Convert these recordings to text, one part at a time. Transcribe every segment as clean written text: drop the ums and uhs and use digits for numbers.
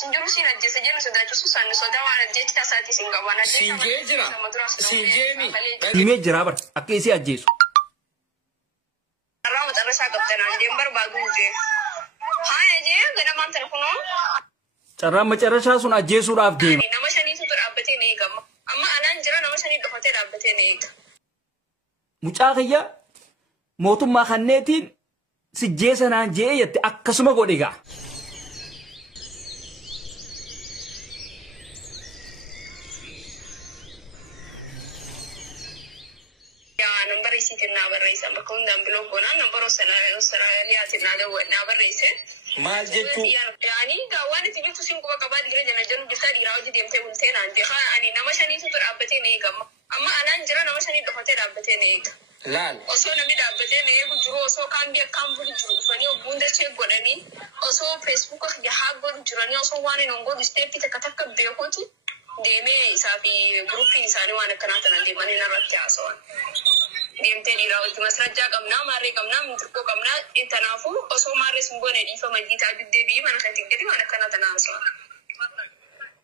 Sinjuru si najjese jennu sodachu susan soda waan ajjechi tasaati singawana Sinjee jira. Sinjee mi. Himee jira bar akka isii ajjeesu. Arraamu xarrasaa qabdanaan deem barbaadu jee. Haaya jee ganamaan telefonoo. Carraan macarrashaa sun ajjeesuudhaaf deema. Nama shaniitu dhaabbatee na eegama. Amma anaan jira nama shanii dhokatee dhaabbatee na eega. Mucaa kiyya mootummaa kanneetiin sijjee sanaan jee jette akkasuma godhe gaa. Number is it in our race and become the block on number of Australians in other word never race. Maljetu. Yani, the one is you to think about the region and then decided how the table ten and the high and Namashani to Abatin egg. Amma Alanjara Namashani to Hotel Abatin egg. Lal. Also, Namida Abatin egg, who also can be a company for new Bundesheik Godani. Also, Facebook, the Harbour Journey, also one in on good state, the Kataka Beokoti. They may be groupings and one cannot and the Manila Ratia. Diemte di rawat masraja kamna mare kamna mutko kamna itanafu oso mare sumbone di fama di tabi debi mana khatik dedi mana kana tanaso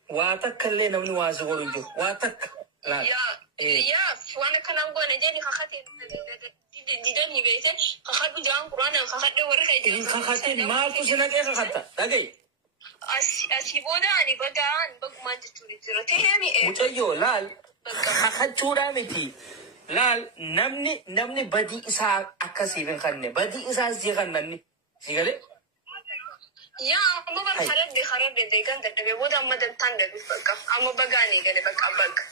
Watak kalle namni wazu gorujo. Watak. Lal. Ya wana kana ngone jeni khati di dani bete khatu jang Quran khatu warka di khati ma tu sinake khata. Dagay. Asiboda ani bada bagman turi turi hemi Mutayo lal. Khachura miti. Lal namni badi isa akasirin kanne badi isa ziganni sigale ya amma bar kharab de degan da be boda madan tan da baka amma bagane gale baka baka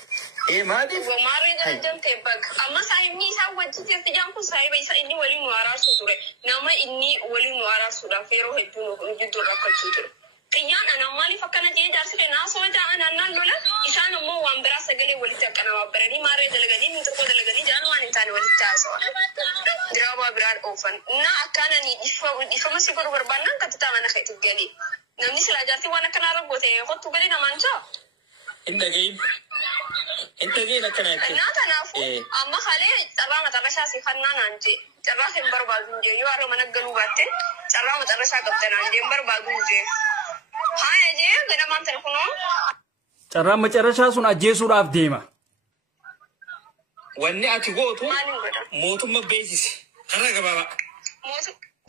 madi wa mare da jante baka amma sai ni sa wajji te tijan ku sai bai sai ni wali muara su ture nama inni wali muara su da fero hetuno jiddu rakatu ture kiyan ana mali fakana je da su na so da ana nan lola isana mo wambara sagale wali ta kana wabarani mare da lagani ni to ko da lagani janu wani tan wali ta so jawaba biran ofan na akana ni ifo masi ko barbanan ka ta mana khaitu gani namni sala jarti wana kana ragote hotu gali na mancho inda gay na kana ke na tanafu amma khale tarama tarasha si khanna nanje tarafin barbadun je yo aro managalu batte tarama tarasha qabtana je barbadun je Haaya jee ganamaan telefonoo. Carraan macarrashaa sun ajjeesuudhaaf deema. Wanni ati gootu mootummaa beeksisi. Karaa gabaabaa.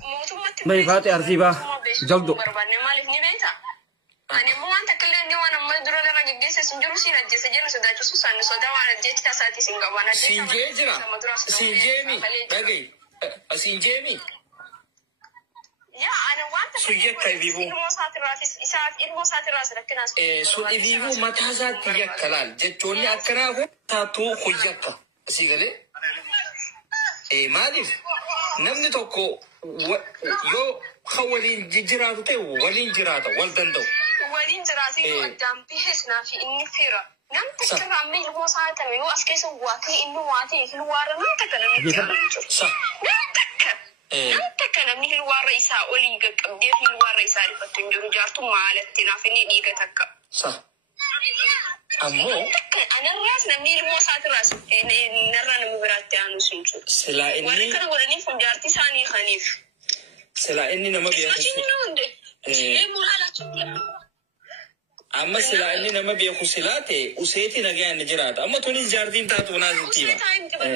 Mootummatti Mai faate arsiibaa jaldo. Maaliif ni beekta? Ani immoo waan takka illee inni waan amma dura irra geggeessa sin jiru siin ajjeessa jennu sodaachisu sanni sodaa waan ajjeechi tasaati sin qabaan. Sinjee jira. Sinjee mi. Dhagay. Sinjee mi. Ya, ana wanta Sujetta vivu. Ilmo satiras rakkinas. Sun vivu matasaatti yakkalal. Jechoonni akkanaa kun taatu hoyyakka. Asii galee. Maaliif namni tokko yoo kan waliin jiraatu ta'e waliin jiraata wal danda'u. Waliin jiraatee addaan biheesnaa fi inni fira. Namni takka amma ilmoo saatame yoo as keessa waatee inni waatee hilwaara namni takka namni jiraatu. Nanta kana ni hilwaara isaa olii gaqqabdee hilwaara isaa rifattu hin jiru jaartu maalatti naaf inni dhiiga takka. Ammoo anarraas namni ilmoo isaatirraas narraa nama biraatti aanu sun jiru. Silaa inni warri kana godhaniif jaartii isaanii kaniif. Silaa inni nama Amma silaa inni nama beeku silaa ta'e useeti nagaan ni jiraata. Amma tunis jaartiin taatu naasitiima.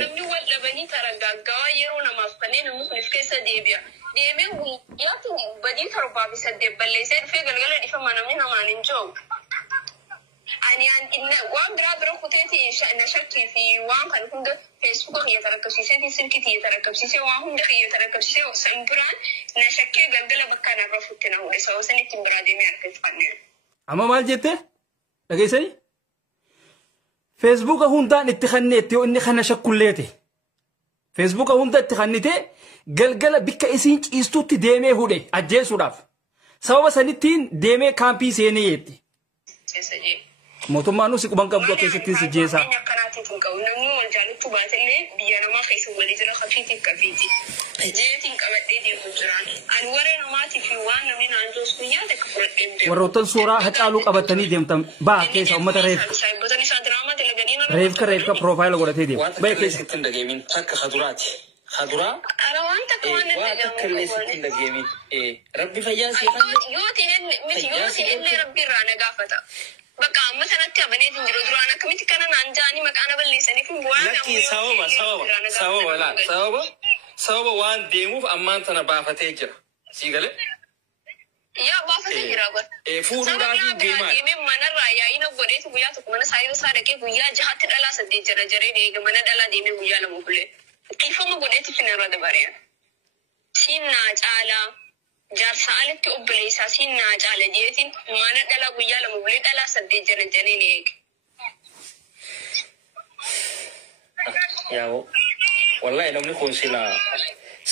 Namni wal dhabanii taragaaggaa yeroo namaaf kanneen namni kunis keessa deebi'a. Deemee guyyaatti badii torbaa fi saddeet balleessee dhufee galgala dhifama namni namaan hin jiru. Ani waan biraa kuteeti na shakkii fi waan kan hunda Facebook kiyya tarakkabsiisee fi silkii kiyya tarakkabsiisee waan hunda kiyya tarakkabsiisee san biraan na shakkee galgala bakka narra futte na hudhe sababa san ittiin biraa deemee harkifannee. Amma maal jette? Dhageessanii? Feesbuuka hundaan itti kanneetti yoo inni kana shakkulleete. Feesbuuka hunda itti kannite galgala bikka isiin ciistuutti deemee hudhe ajjeesuudhaaf. Sababa sanittiin deemee kaampii seenee yeetti. Mootummaan nuti quban qabdu keessatti si jeesaa. Namni wal jaallattu baatellee biyya namaa keessa walii jira hafiitiif qabiiti. Jeetiin qabadhee deemu jiraan. Ani warra namaatiif waan namni naannoo sun yaada akka fudhadheen deemu. Warroottan suuraa hacaaluu qabatanii deemtan ba'a keessa uummata reefka piroofaayila godhatee deemu. Waan takka keessatti hin dhageemin akka haduraati. Haduraa. Ara wanta وانا واتكلم ستين دقيقة ربي فياس يوتي اللي ربي رانا قافته بقى مثلا تبني تنجرو درانا كميت كان نانجاني مكانا بليسني في بوانا لكن سوابا وان ديمو أمان تنا بافتيجر سيقله يا بافتيجر أقول فورو راجي ديما ديمي مانا رايا إنا بودي تبويا تكمنا سايو ساركي بويا جهات دلا سدي جرا جري ديجا مانا دلا ديمي بويا لمقولي كيف ما بودي تفينا رادا باريا سينا جالا جار سالك أبلي ساسين جالا جيتين مانا دلا بويا لمقولي دلا سدي جرا جري ديجا ياو والله نمني كون سلا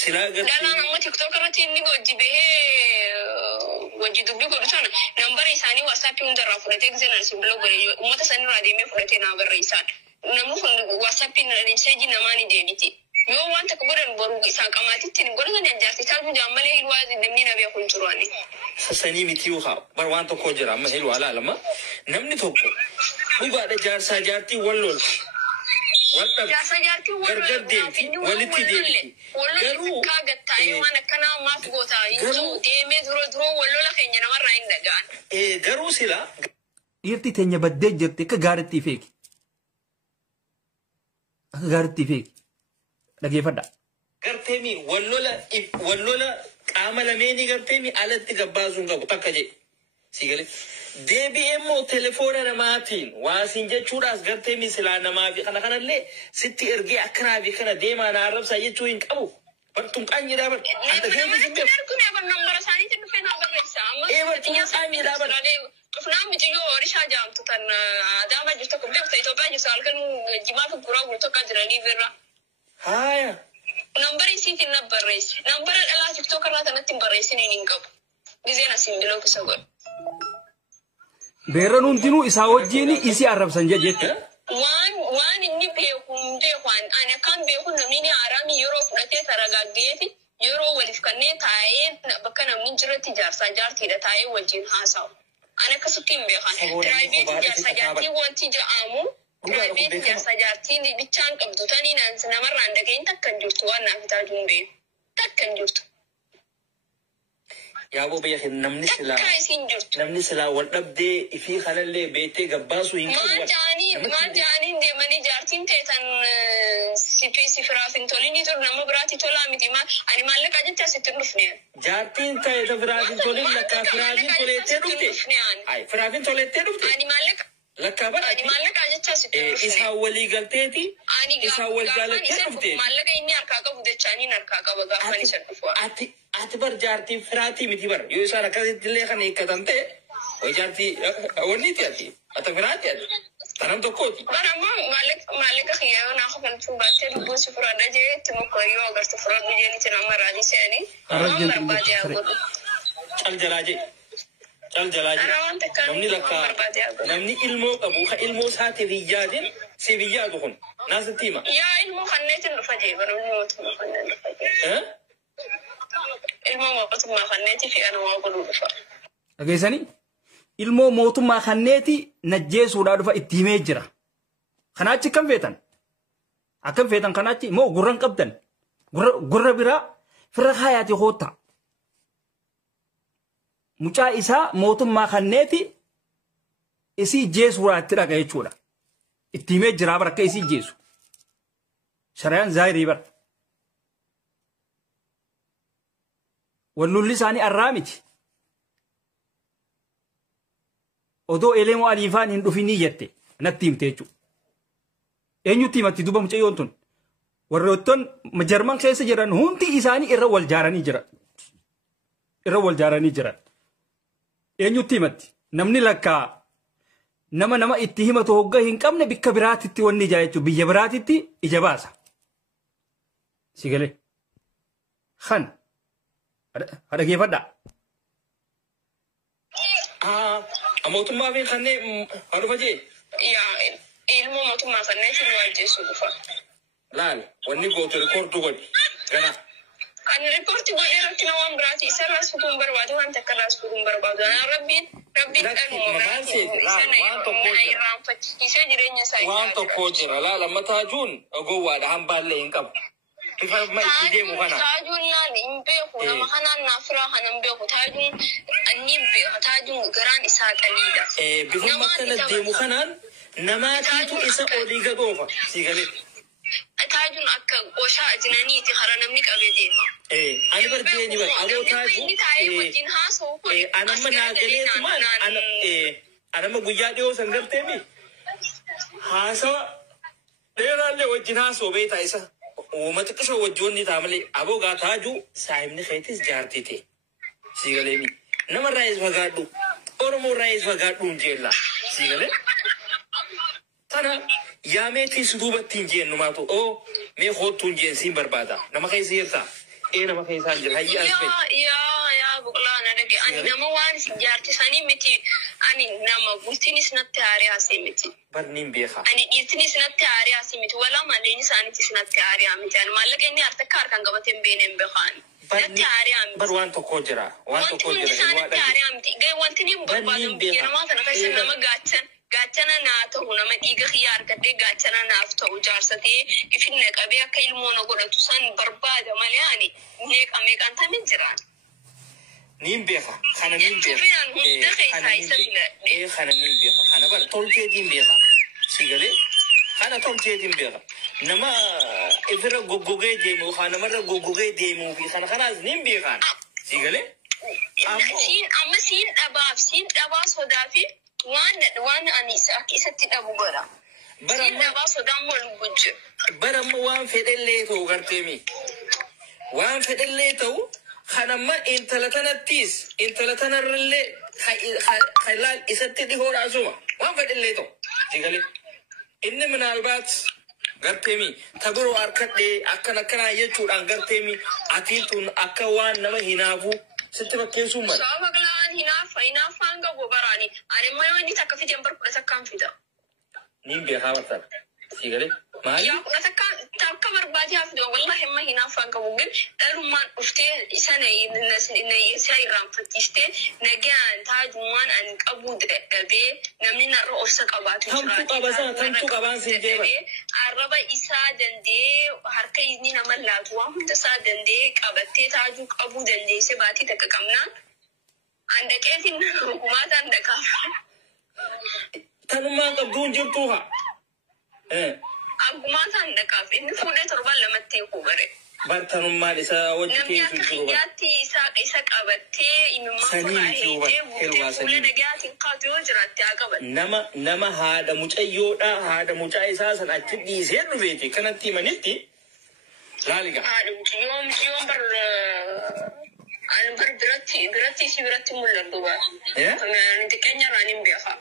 قد لا ما تيك توك راتي إني قد به وجي دبي قرطان نمبر إنساني واتساب يوم درا فرتك زين سبلو بري وما تسني رادي مي فرتي نمبر إنسان نمو واتساب نرنسجي نماني ديبتي يوم وانت كبر البرو إنسان كماتي تين قرطان يجارتي تالو جامله الواز دمني نبي أكون ترواني سني متيوها بروان تو كوجرا ما هي الوالا لما نمني توكو بقى جار ساجارتي ولول جارسا جارتي ولتي ديمتي ولو كاغت تاي وانا كنا ما فغوتا يو ديمي درو ولو لا خنجنا مرة عندك غرو سلا يرتي تنيا بدي جرتي كغارتي فيك غارتي فيك لقي فدا غرتيمي ولو لا عمل ميني غرتيمي على تغبازون غو تكجي سيغلي deebi immoo telefoona namaatiin waa siin jechuudhaas gartee misilaa namaa fi kana illee sitti ergee akkanaa fi kana deemaa na arrabsaa jechuu hin qabu. Bartuun qaanyiidhaa bar. Anta keessa sin beeku. Bartuun qaanyiidhaa bar. Tufnaa mitiyyoo oorishaa jaamtu tan adaama jirtu kun beekta Itoophiyaa jirtu halkan jimaa fi guraa gurtu akka jiranii birra. Haaya. Nambara isiitiin na barreessi. Nambara dhalaa tiktook irraa tanatti hin barreessiniin hin qabu. Gizeen asiin biloo kisa godhu. Beeran hundinuu isaa wajjin isi arrabsan jechuudha. Waan inni beekuun ani akkaan beekuun namni haaraami yeroo fudhatee saragaggeeti yeroo waliif kanneen taa'ee bakka namni jiratti jaarsaa jaartiidha taa'ee wajjin haasa'u. Ani akkasitti hin beekan. Piraayiveetii jaarsaa jaartii wanti jedhamu piraayiveetii jaarsaa jaartii bichaan qabdu tanii namarraan dhageen takka hin jirtu waan naaf itaa jiru hin beeku. Takka hin jirtu. Yaa boo biyya namni silaa wal dhabdee fi kanallee beektee gabbaasu hin qabu. Maal jaaniin deemanii jaartiin teetan sifiraafin tolini tur nama biraati tolaa miti ani maallaqa jecha asitti dhufne. Jaartiin ta'e firaafin tolin lakkaa firaafin toleettee dhufte. Firaafin toleettee dhufte. Ani maallaqa. Lakkaa bara. Ani maallaqa jecha asitti dhufne. Isaan walii galteeti. Isaan wal jaalattee dhufte. Maallaqa inni harkaa qabu jechaaniin harkaa qaba gaafan isa dhufu. Ati bar jaartii firaatii miti bar yoo isaan akkasitti illee kan hiikkatan ta'e jaartii wanniiti ati firaati ati tanam tokkooti. Bara ammoo maallaqa xiyyaa naa hafalchuu baattee lubbuun si furaadha jee itti mukkoo yoo agartu furaadhu jeenitti nama raadii se'anii waan barbaade haa godhu. Cal jalaa jee. Namni lakkaa namni ilmoo qabu ka ilmoo isaatiif hiyyaadin si biyyaatu kun naasitti hima. Yaa ilmoo kanneetiin dhufa jee bara mootummaa kanneen dhufa jee. Ilmoo mootummaa kanneetii fi ana waan godhuu dhufa. Dhageessanii ilmoo mootummaa kanneeti najjeesuudhaa dhufa itti himee jira. Kanaachi akkam feetan? Akkam feetan kanaachi moo gurran qabdan? Gurra biraa firra kaayaati hoota. Mucaa isaa mootummaa kanneeti isii jeesuudhaa itti dhaqa jechuudha. Itti himee jira bara akka isii jeesu. Sharayaan zaayirii bara. Wallulli isaanii arraa miti. Odoo elemoo aliifaan hin dhufinii jette natti himte jechuudha. Eenyutti himatti duba mucayyoon tun? Warroottan jarman keessa jiran hundi isaanii irra wal jaaranii jiran. Eenyutti himatti? Namni lakkaa nama itti himatu hoggaa hin qabne bikka biraatitti wanni ijaa jechuudha. Biyya biraatitti ija baasa. Sigalee. Kan. Dhageeffadhaa. Mootummaa fi kanneen haadhufa jee. Ilmoo mootummaa kanneen si waajjeessu dhufa. Laal wanni gootu rikoorduu godhi. Gana. Ani rikoortii godhee rakkina waan biraati isa raasuutuun barbaadu waan takka raasuutuun barbaadu. Rabbiin waan tokko jira laala mataajuun gowwaadha hambaallee hin qabu. bifa amma itti deemu kana. Taajuun naan hin beeku nama kanaan naaf firaa kana hin beeku taajuun inni hin beeku taajuun garaan isaa qaliidha. Bifa amma akkana deemu kanaan namaatiitu isa olii gadoofa si galee. Taajuun akka qoshaa ajinaniiti hara namni qabee deema. Ani bardeeni bar aboo taaju anamma naagaleetu maal anamma guyyaa dhiyoo san garteemi haasawa dheeraallee wajjin haasoo beetaa isa uummata qishoo wajjoonni taa malee aboo gaa taaju saahibni keetis jaartii ta'e si galeemi namarraa is fagaadhu oromoorraa is fagaadhuun jeella si galee tana yaameetiis duubattiin jeennumaatu oo mee hoottuun jeensiin barbaada nama keessa jirtaa nama keessaan jira hayya asbe yaa buqlaana dhage ani nama waan jaartisanii miti ani nama bultiinis natti haariyaasee miti barniin beeka ani dhiirtinis natti haariyaasee miti wala malleen isaaniitis natti haariyaa miti ani maallaqa inni harka harkaan qabateen beeneen beekaan natti haariyaa miti bar waan tokko jira natti haariyaa miti wanti ni barbaadan biyya namaa kana keessa nama gaachana naa ta'u nama dhiiga kiyyaa argadhee gaachana naaf ta'u jaarsatee ifinna qabee akka ilmoona godhatu san barbaada malee ani meeqaan tamin jiraan. Niin beeka kana niin beeka kana niin beeka kana bar tolcheetiin beeka si galee kana tolcheetiin beeka nama ifira goggogee deemu kana namarra goggogee deemuu fi kana kanaas niin beekaan si galee. Amma siin dhabaa sodaa fi waan ani isatti dhabu godha. Siin dhabaa sodaan wal gujje. Baramma waan fedhellee ta'u garteemi. Waan fedhellee ta'u kanamma intala tanarrallee kailaal isatti dhihoodha asuma waan fedhellee ta'u. Sigalee inni minaalbaat garteemi tabiroo harkadhee akkanaa jechuudhaan garteemi atiiltuun akka waan nama hinaafuu sitti bakkeessuu mala. Sababa galaan hinaafaan qabu baraani. Ani immoo yoo inni takka fideen barbaada takkaan fida. Niin beekaa bartaan. Sigalee maali? Yaa kuna takka barbaadee hafidu wallahi amma hinaafaan qabu gin dhalummaan dhuftee isa na isa irraanfachiistee nagaan taajummaan ani qabuu dadhabee namni narra obsa qabaatu jira. Tantu qabaan siin jeeba. Arraba isaa dandee harka inni nama laatu waan hunda isaa dandee qabattee taajuu qabuu dandeesse baatii takka qabnaan an dhaqeetiin hukumaataan dhaqaafa. Tanummaan qabduun jirtuu haa? Agumaataan dhaqaaf inni fuudhee torban lamatti eeguu bare. Bartanummaan isaa wajji keessa jiru. Namni akka xiyyaatti isa qabattee imimmaan fuudhaa hiitee buutee fuula nagayaatiin kaatu yoo jiraatte haa qaban. Nama haadha mucayyoodha haadha mucaa isaa san achi dhiisee dhufeeti kanatti himanitti laaliga. Haadha mucayyoon bar biratti si biratti mul'atu ba. Xiqqeenyarraan hin beeka.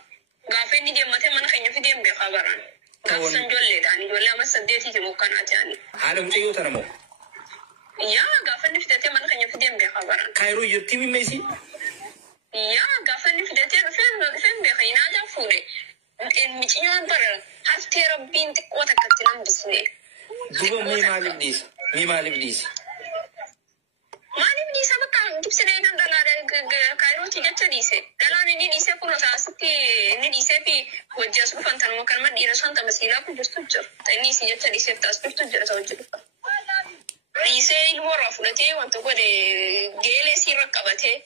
Gaafa inni deemmatee mana keenya fidee hin beekaa baraan. Gaafsan ijoolleedhaan ijoollee amma 8 mukkanaati ani. Haadha mucayyoo tana moo? Yaa gaafa inni fidatee mana keenya fidee hin beekaa baraan. Kaayiroo jirti mimmeesi? Yaa gaafa inni fidatee dhufee hin beeka inaajaa fuudhe. Miciyyoon bara haftee rabbiin xiqqoo takkatti nan bisne. Duba mee maaliif dhiisa? Maaliif dhiisa bakka gibsiree daldalaa kaayirooti jecha dhiise. Dhalaan inni dhiise kun taasisti inni dhiisee fi wajjaa dhufan tanuma kan dhiira shanta masiilaa kun jirtu jira. Inni si jecha dhiiseef taasiftu jira ta'u jiru. Dhiisee ilmoorraa fudhatee wanta godhe geelee siirra qabatee.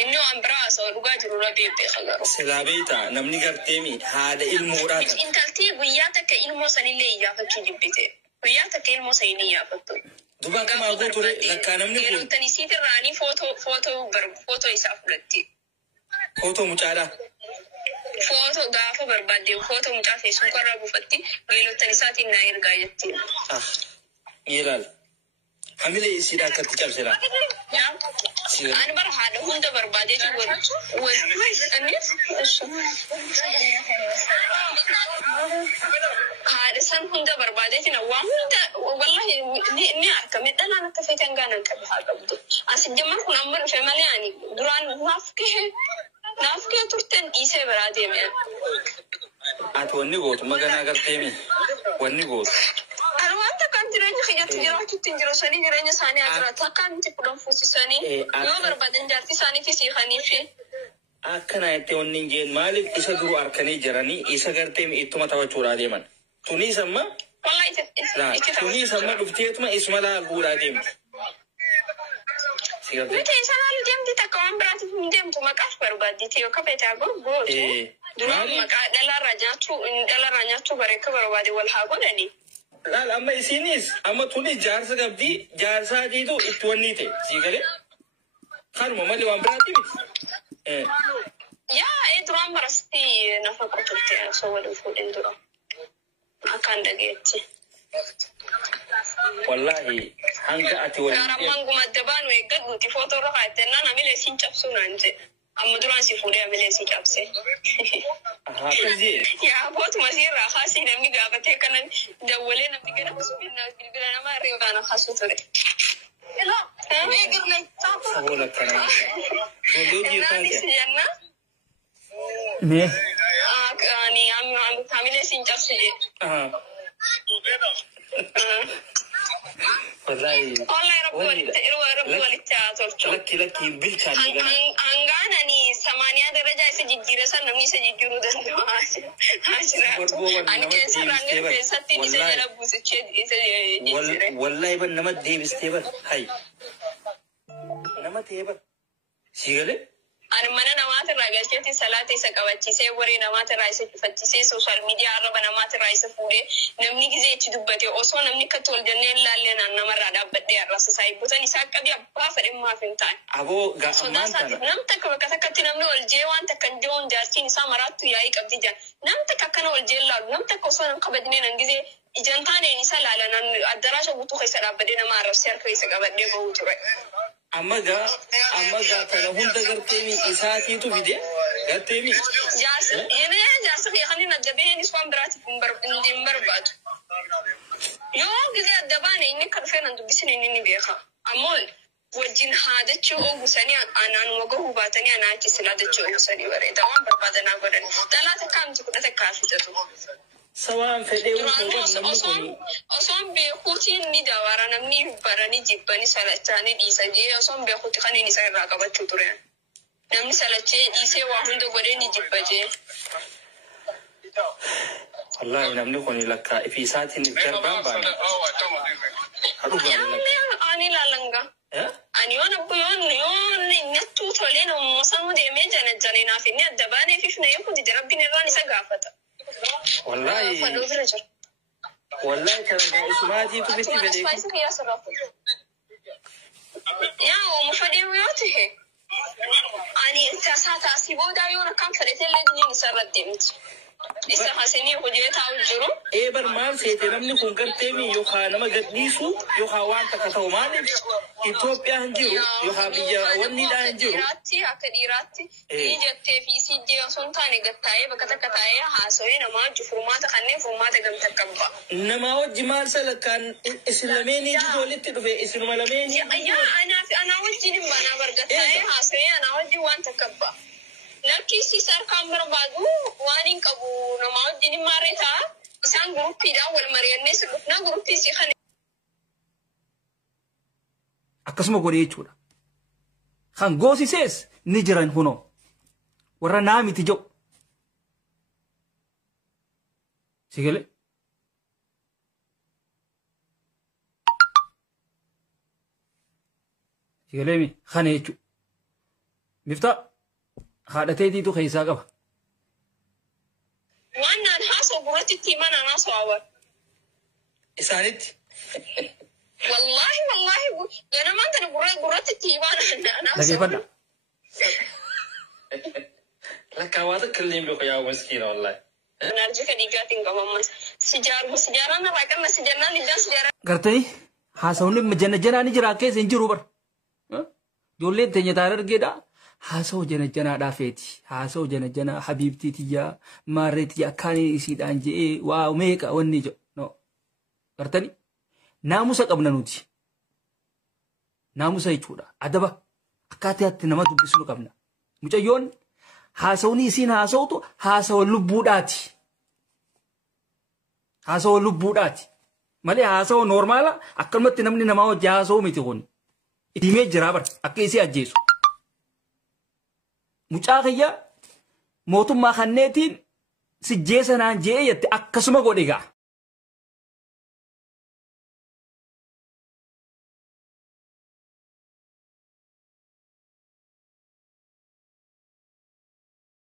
Inni waan biraa haasa'u dhugaa jiru rabbi beeka garuu. Silaa beektaa namni garteemi haadha ilmoodhaa ta'a. Intaltii guyyaa takka ilmoo sanillee iyyaafachuu jibbite. Guyyaa takka ilmoo sanillee iyyaafattu. Duba akkuma agoo ture lakkaa namni kun. Geelotanii siitirraanii footoo isaa fudhatti. Footoo mucaadhaa. Footoo gaafa barbaadde footoo mucaa feesbuuk irraa buufatti geelotanii isaatiin naa ergaa jettiin. Ilaal. Hamilee isiidhaa akkatti cabsira. Ani bara haadha hunda barbaadee haadha san hunda barbaadee waan hunda wallahi ni argame dhalaan akka feetan gaanan qabe haa qabdu. Asi jamman kun amma dhufe malee ani duraan naaf kee turten dhiisee biraa deeme. Ati wanni gootu maganaa garteemi wanni gootu. Wanta kan jireenya keeyyatti jiraachuutti hin jiru sanii jireenya isaanii asirratti akka nuti kudhan fuusisanii yoo barbaadan jaartii isaaniitti siikanii fi. Akkana itti wanni hin jeen maaliif isa duru harkanii jiranii isa gartee ittuma taphachuudhaa deeman. Tunis amma والله لا توني سما دفتيت ما اسمه لا الأولى ديم متى سألوا ديم دي تكون برات ديم تو مكاش بربادي تيو كبيتا غو دلوا مكا دلار رانياتو بريك بربادي والحاجة دني لا أما إسينيس أما توني جارس قبدي جارسا ديدو إتوانيته سيقولي خارم ما لي وامبراتي بيت يا إدرام برستي نفقة تلتي سوالو فود إندرام أكان دقيتي والله هنگا أتي ولا كارمان قم الدبان ويقد نتي فوتو رقعت أنا ملي سين شابسون عندي أما دران سيفوري ملي سين شابسي كذي يا بوت مسير خاصي نمي قابته كنا دولين نمي كنا مسوينا بالبلاد ما ريوغانا خاصو تري لا ما يقرني سهولة كلام دولي سجنا ne أني عم تعملي سين شابسي والله رب والتعاطف لك بالتالي أنغانني 8 درجة سجيرة سنمي سجيرو دندو أنا كيسا رانغ بيساتي نسجل بوسچه والله يبن نمت دي بستيبر هاي نمت يبر سيغلي أنا منا نمات الرجال سلاتي سكواتي سيوري نمات الرئيس فتشي سوشيال ميديا عرب نمات الرئيس فودي نمني كذي تدبتي أصلا نمني كتول جنين لا لنا نمر على بدي الرأس سايب بتاني ساك أبي أبغى فريم ما فهمتان أبو غامان نمتك وكتك نمني والجيوان تكنديون جارتي نسا مرات يايك أبدي جان نمتك كنا والجيل لا نمتك أصلا نقبضني ننجزي إجانتاني نسا لا لنا الدراسة بتوخي سلا بدينا ما رسير كويس كبدي بوتوري أما جا تلهون تقرتني إساتي تو فيديو قرتني جاس جاس خلينا نجبين نسوان براتي برباد يو كذا الدبانة إني كرفين عندو بسنة إني بيخا أمول وجين هذا شو أوساني أنا وجهه باتني أنا أجي سلادة شو أوساني وري دوام برباد أنا قدرن ثلاثة كام تكون تكافي تدو سواء فديو أصلا بيخوتين ندوارا نمني براني جباني سلطاني إيساجي أصلا بيخوتي خاني نساء راقبة تطورين نمني سلطاني إيسي واحد دوغرين جباجي والله نمني كوني لك في ساعة نجربان بان أني لا لنغا أني وانا بيون نتو تولين ومصنو دي ميجانا جانينا في نيا دباني في فنا يكون دي جربين الراني سقافتا والله ترى اسماتي تبتي بديك يا ومفدي ويوته أني تاسات أسيبو دايونا كم فريتين لدني نسرد دمت إسا حسيني خجيه تاو جرو إيه برمان سيتي نمني خنقر تيمي يوخا نما قدنيسو يوخا وانتا كتاو مالي إثيوبيا هنجرو يوخا بيجا وني دا هنجرو إيراتي إيجاتي في سيجي سنتاني قطاية بكتا كتاية حاسوي نما جفرماتا خاني فرماتا قمتا كبا نما وجه مال سلكان إسلاميني جدولت تدفع إسلاميني أنا وجه نمبانا برقطاية حاسوي أنا وجه وانتا كبا لكن سيسار كامبر بادو وانين كابو نماود ديني ماريتا إسان جروبي دا والمريان نيس قفنا جروبي سيخاني akkasuma godhee jechuudha. Kan goosisees ni jiran hunoo warra naamiti jedhu. Sigale. Sigale mi kana jechuudha. Miftaa haadhatee diitu keessaa qaba. Waan haasoo gurratti tiimana naasoo awwal. إسانيت والله أنا ما أنت قررت التيبان أنا لكن فدا لك هذا كلهم بقيا مسكينة والله أنا أرجوك ديجاتين كمان سجارة أنا راكنا سجارة لجان سجارة قرتني حاسوني مجنجنا نجرا كيس انجرو بر جولين تني تارر جدا حاسو جنجنا دافيتي حاسو جنجنا حبيبتي تيا ماريتي أكاني يسيد أنجي واو ميكا ونيجو نو قرتني ناموسا قبنا نوتي ناموسا يجودا أدبا أكاتي نما دبسلو قبنا مجايون حاسوني سين حاسوتو حاسو لبوداتي حاسو لبوداتي مالي حاسو نورمالا أكلمت نمني نماو جاسو ميتيغون إتيمي جرابر أكيسي أجيسو مجاقيا موتو ما خنيتين سجيسا نانجيه يتي أكسما قوليغا